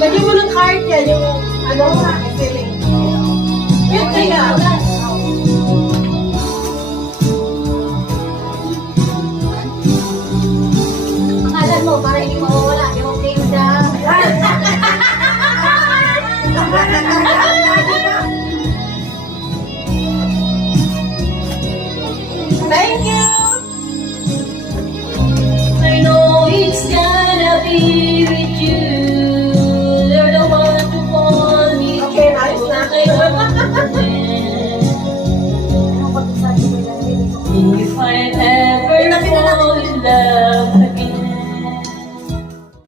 Lagyan mo ng card yan, yung ano, feeling. Wait, teka. Pangalan mo, para hindi mawawala. Yung okay mo dyan.